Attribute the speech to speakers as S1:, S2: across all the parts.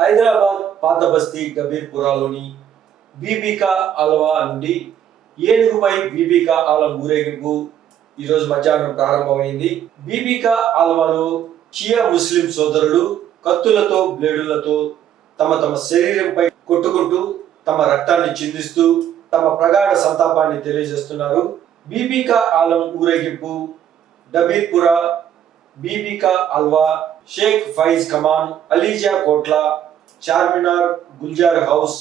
S1: హైదరాబాద్ పాత బస్తీ గబీర్పురాలోని బీబీకా అల్వా నుండి ఏనుగుపై బీబీకా ఆలం ఊరేగింపు ఈరోజు మధ్యాహ్నం ప్రారంభమైంది. బీబీకా ఆల్వాలో షియా ముస్లిం సోదరులు కత్తులతో బ్లేడులతో తమ తమ శరీరంపై కొట్టుకుంటూ తమ రక్తాన్ని చిందిస్తూ తమ ప్రగాఢ సంతాపాన్ని తెలియజేస్తున్నారు. బీబీకా ఆలం ఊరేగింపు డబీర్పురా బీబీకా అల్వా షేక్ ఫైజ్ కమాన్ అలీజా కోట్లా చార్మినార్ గుల్జార్ హౌస్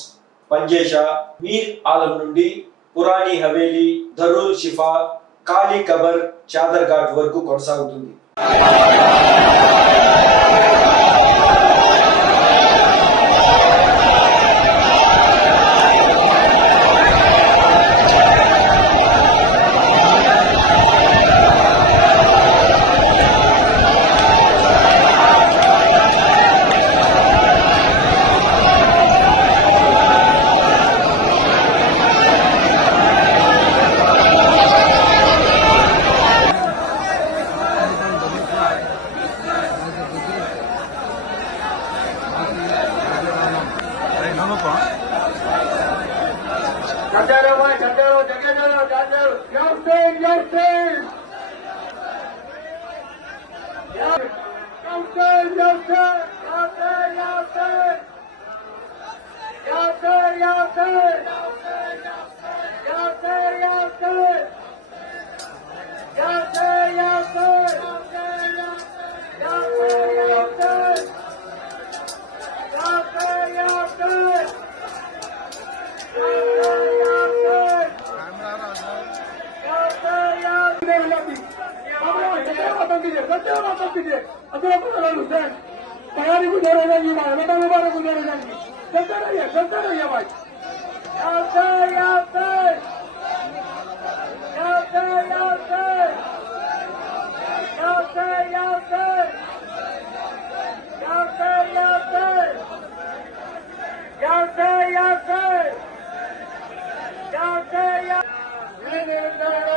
S1: పంజేషా మీర్ ఆలం నుండి పురాణి హవేలీ ధరుల్ షిఫా కాలీ కబర్ చాదర్ ఘాట్ వరకు కొనసాగుతుంది.
S2: response? Justice! Justice! Justice! नाही विनंती सगळ्या प्रत्येक तिथे अब्दुल हुसेन तयारी गुन्हे जागी मेहमता मुबारक गुन्हे जागी चलता रहिए चलता रहिए भाई चलता चलता चलता चलता चलता चलता चलता चलता चलता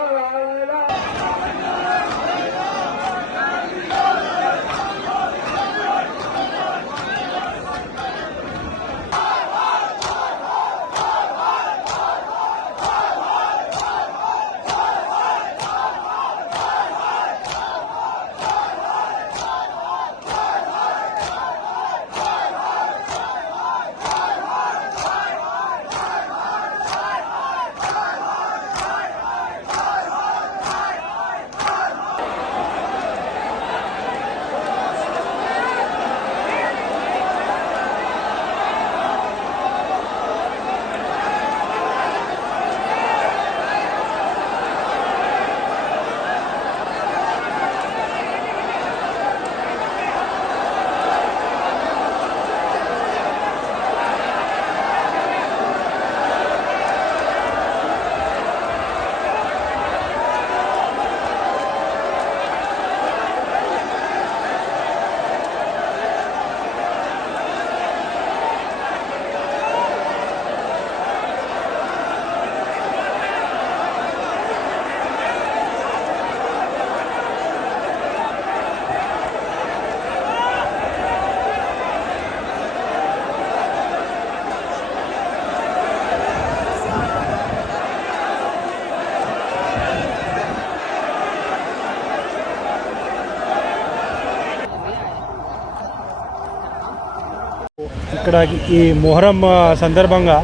S2: ఇక్కడ ఈ మొహరం సందర్భంగా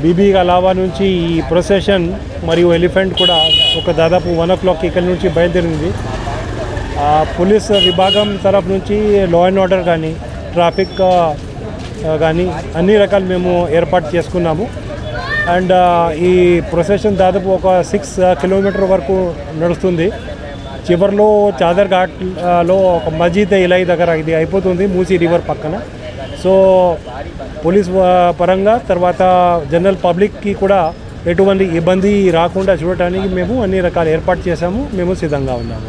S2: బీబీ అలావా నుంచి ఈ ప్రొసెషన్ మరియు ఎలిఫెంట్ కూడా ఒక దాదాపు వన్ ఓ క్లాక్ ఇక్కడ నుంచి బయలుదేరింది. పోలీస్ విభాగం తరఫు నుంచి లా అండ్ ఆర్డర్ కానీ ట్రాఫిక్ కానీ అన్ని రకాలు మేము ఏర్పాటు చేసుకున్నాము. అండ్ ఈ ప్రొసెషన్ దాదాపు ఒక సిక్స్ కిలోమీటర్ వరకు నడుస్తుంది. చివరిలో చాదర్ ఘాట్లో ఒక మజీద్ ఇలాయి దగ్గర ఇది అయిపోతుంది మూసీ రివర్ పక్కన. సో పోలీస్ పరంగా తర్వాత జనరల్ పబ్లిక్కి కూడా ఎటువంటి ఇబ్బంది రాకుండా చూడటానికి మేము అన్ని రకాల ఏర్పాటు చేశాము. మేము సిద్ధంగా ఉన్నాము.